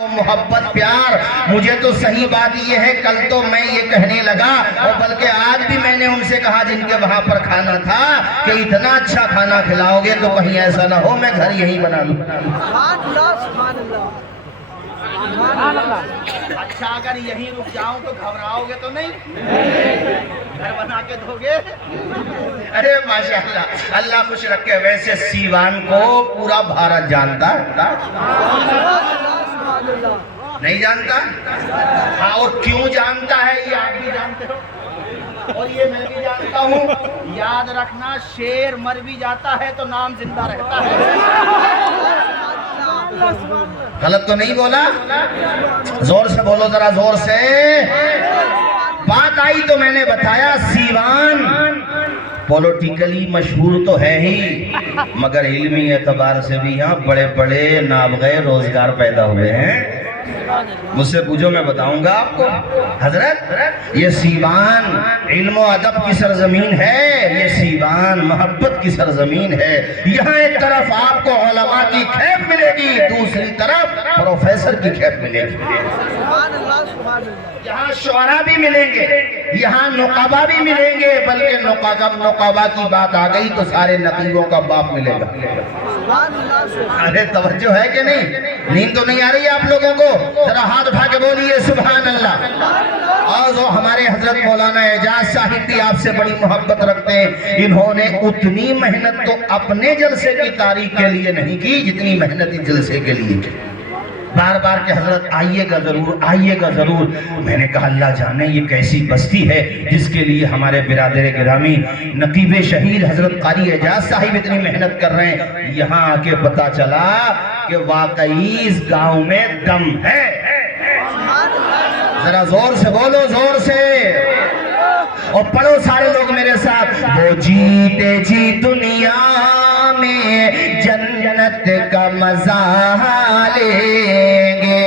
محبت پیار. مجھے تو صحیح بات یہ ہے کل تو میں یہ کہنے لگا اور بلکہ آج بھی میں نے ان سے کہا جن کے وہاں پر کھانا تھا کہ اتنا اچھا کھانا کھلاؤ گے تو کہیں ایسا نہ ہو میں گھر یہی بنا لوں. اچھا اگر یہیں رک جاؤں تو گھبراؤ گے تو نہیں؟ گھر بنا کے دو گے؟ ارے ماشاءاللہ اللہ خوش رکھے. ویسے سیوان کو پورا بھارت جانتا نہیں جانتا؟ ہاں اور کیوں جانتا ہے یہ آپ بھی جانتے ہو اور یہ میں بھی جانتا ہوں. یاد رکھنا شیر مر بھی جاتا ہے تو نام زندہ رہتا ہے. غلط تو نہیں بولا؟ زور سے بولو ذرا زور سے. بات آئی تو میں نے بتایا سیوان پولیٹیکلی مشہور تو ہے ہی مگر علمی اعتبار سے بھی یہاں بڑے بڑے نابغہ روزگار پیدا ہوئے ہیں. مجھ سے پوچھو میں بتاؤں گا آپ کو. حضرت یہ سیوان علم و ادب کی سرزمین ہے, یہ سیوان محبت کی سرزمین ہے. یہاں ایک طرف آپ کو علماء کی کھیپ ملے گی, دوسری طرف پروفیسر کی کھیپ ملے گی. یہاں شعراء بھی ملیں گے, یہاں نقبا بھی ملیں گے, بلکہ جب نقبا کی بات آ گئی تو سارے نقیبوں کا باپ ملے گا. ارے توجہ ہے کہ نہیں؟ نیند تو نہیں آ رہی ہے آپ لوگوں کو؟ ذرا ہاتھ اٹھا کے بولیے سبحان اللہ. اور جو ہمارے حضرت مولانا اعجاز صاحب بھی آپ سے بڑی محبت رکھتے ہیں. انہوں نے اتنی محنت تو اپنے جلسے کی تاریخ کے لیے نہیں کی جتنی محنت اس جلسے کے لیے کی. بار بار کہ حضرت آئیے گا ضرور, آئیے گا ضرور. میں نے کہا اللہ جانے یہ کیسی بستی ہے جس کے لیے ہمارے برادر گرامی نقیب شہید حضرت قاری اعجاز صاحب اتنی محنت کر رہے ہیں. یہاں آ کے پتا چلا کہ واقعی اس گاؤں میں دم ہے. ذرا زور سے بولو, زور سے, اور پڑھو سارے لوگ میرے ساتھ. وہ جیتے جی دنیا میں جنت کا مزہ لیں گے,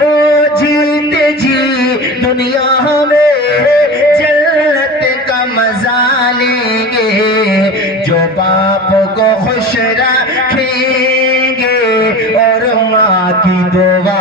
وہ جیتے جی دنیا میں جنت کا مزہ لیں گے, جو باپ کو خوش رکھیں گے اور ماں کی دعا.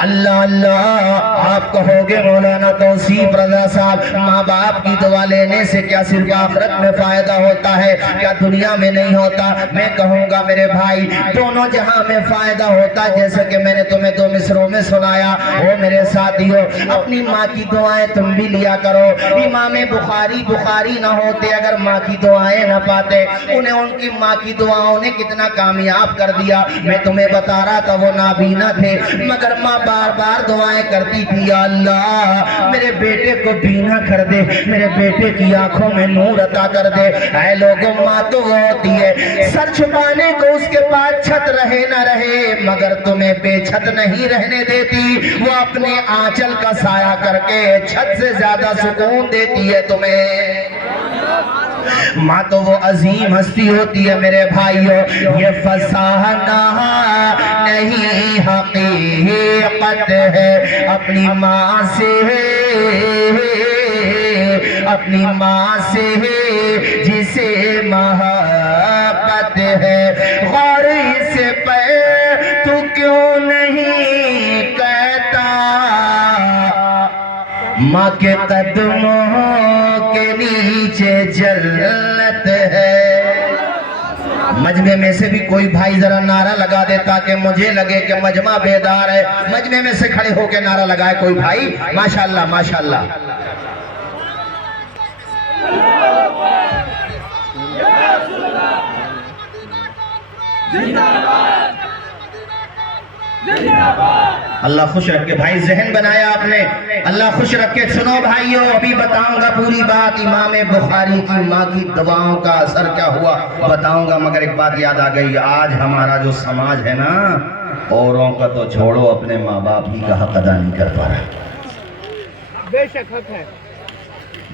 اللہ اللہ, آپ کہو گے مولانا توصیف رضا صاحب ماں باپ کی دعا لینے سے کیا صرف آخرت میں فائدہ ہوتا ہے, کیا دنیا میں نہیں ہوتا؟ میں کہوں گا میرے بھائی دونوں جہاں میں فائدہ ہوتا ہے. جیسے کہ میں نے تمہیں دو مصروں میں سنایا, وہ میرے ساتھیوں اپنی ماں کی دعائیں تم بھی لیا کرو. امام بخاری نہ ہوتے اگر ماں کی دعائیں نہ پاتے, انہیں ان کی ماں کی دعاؤں نے کتنا کامیاب کر دیا. میں تمہیں بتا رہا تھا وہ نابینا تھے مگر ماں بار بار دعائیں کرتی تھی, یا اللہ میرے بیٹے کو بینا کر دے, میرے بیٹے کی آنکھوں میں نور عطا کر دے. اے لوگوں ماں تو وہ ہوتی ہے سر چھپانے کو اس کے پاس چھت رہے نہ رہے مگر تمہیں بے چھت نہیں رہنے دیتی. وہ اپنے آنچل کا سایہ کر کے چھت سے زیادہ سکون دیتی ہے تمہیں. ماں تو وہ عظیم ہستی ہوتی ہے میرے بھائیوں. یہ فسانہ نہیں حقیقت ہے اپنی ماں سے, اپنی ماں سے جسے محبت ہے. غور اس پہ تو کیوں نہیں کہتا ماں کے قدموں کے نیچے جنت ہے. مجمع میں سے بھی کوئی بھائی ذرا نعرہ لگا دیتا کہ مجھے لگے کہ مجمع بیدار ہے. مجمع میں سے کھڑے ہو کے نعرہ لگائے کوئی بھائی. ماشاءاللہ ماشاءاللہ. اللہ خوش رکھے بھائی, ذہن بنایا آپ نے, اللہ خوش رکھے. سنو بھائیو ابھی بتاؤں گا پوری بات. امام بخاری کی ماں کی دعاؤں کا اثر کیا ہوا بتاؤں گا, مگر ایک بات یاد آ گئی. آج ہمارا جو سماج ہے نا, اوروں کا تو چھوڑو اپنے ماں باپ ہی کا حق ادا نہیں کر پا رہا. بے شک حق ہے.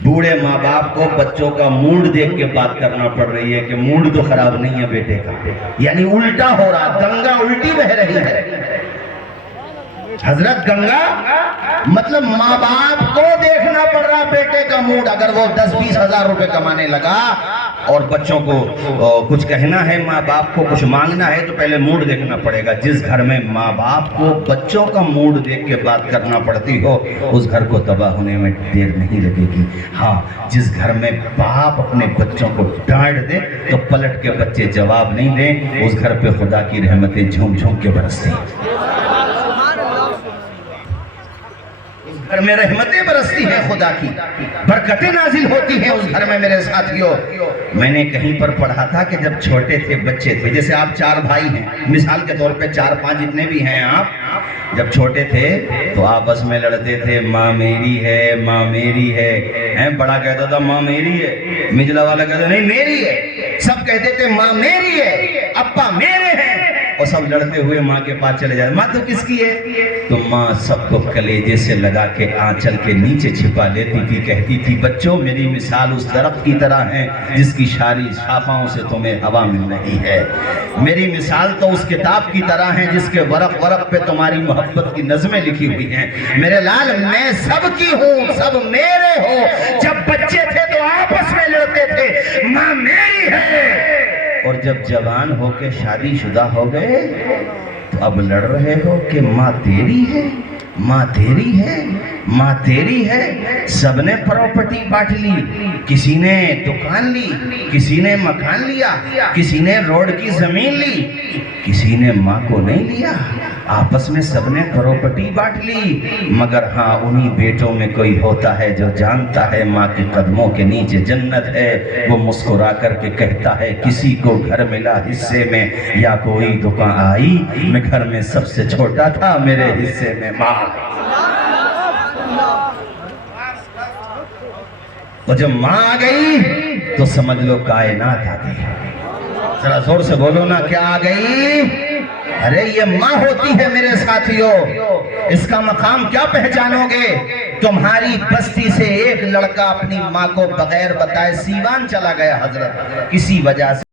بوڑھے ماں باپ کو بچوں کا موڈ دیکھ کے بات کرنا پڑ رہی ہے کہ موڈ تو خراب نہیں ہے بیٹے کا, یعنی الٹا ہو رہا, گنگا الٹی بہ رہی ہے. حضرت گنگا مطلب ماں باپ کو دیکھنا پڑ رہا بیٹے کا موڈ. اگر وہ 10-20 ہزار روپے کمانے لگا اور بچوں کو کچھ کہنا ہے، ماں باپ کو کچھ مانگنا ہے تو پہلے موڈ دیکھنا پڑے گا۔ جس گھر میں ماں باپ کو بچوں کا موڈ دیکھ کے بات کرنا پڑتی ہو اس گھر کو تباہ ہونے میں دیر نہیں لگے گی۔ ہاں، جس گھر میں باپ اپنے بچوں کو ڈانٹ دے تو پلٹ کے بچے جواب نہیں دیں، اس گھر پہ خدا کی رحمتیں جھوم جھوم کے برستی ہیں۔ گھر میں رحمتیں برستی ہیں، خدا کی برکتیں نازل ہوتی ہیں اس گھر میں میرے ساتھیوں۔ میں نے کہیں پر پڑھا تھا کہ جب چھوٹے تھے، بچے تھے، جیسے آپ 4 بھائی ہیں، مثال کے طور پہ 4-5 جتنے بھی ہیں آپ، جب چھوٹے تھے تو آپس میں لڑتے تھے، ماں میری ہے، ماں میری ہے۔ بڑا کہتا تھا ماں میری ہے، مجلا والا کہتا نہیں میری ہے، سب کہتے تھے ماں میری ہے، ابا میرے ہیں، اور سب لڑتے ہوئے ماں کے پاس چلے جاتے۔ ماں تو کس کی ہے؟ تو ماں سب کو کلیجے سے لگا کے آنچل کے نیچے چھپا لیتی تھی، کہتی تھی بچوں میری مثال اس درخت کی طرح ہے جس کی شاری شاخوں سے تمہیں ہوا مل رہی ہے، میری مثال تو اس کتاب کی طرح ہے جس کے ورق ورق پہ تمہاری محبت کی نظمیں لکھی ہوئی ہیں۔ میرے لال میں سب کی ہوں، سب میرے ہو۔ جب بچے تھے تو آپس میں لڑتے تھے ماں میری ہے، اور جب جوان ہو کے شادی شدہ ہو گئے تو اب لڑ رہے ہو کہ ماں تیری ہے، ماں تیری ہے، ماں تیری ہے۔ سب نے پراپرٹی بانٹ لی، کسی نے دکان لی، کسی نے مکان لیا، کسی نے روڈ کی زمین لی، کسی نے ماں کو نہیں لیا۔ آپس میں سب نے پراپرٹی بانٹ لی، مگر ہاں انہی بیٹوں میں کوئی ہوتا ہے جو جانتا ہے ماں کے قدموں کے نیچے جنت ہے۔ وہ مسکرا کر کے کہتا ہے کسی کو گھر ملا حصے میں یا کوئی دکان آئی، میں گھر میں سب سے چھوٹا تھا، میرے حصے میں ماں۔ اور جب ماں آ گئی تو سمجھ لو کائنات آ گئی۔ ذرا زور سے بولو نا، کیا آ گئی؟ ارے یہ ماں ہوتی ہے میرے ساتھیوں۔ اس کا مقام کیا پہچانو گے؟ تمہاری بستی سے ایک لڑکا اپنی ماں کو بغیر بتائے سیوان چلا گیا حضرت، کسی وجہ سے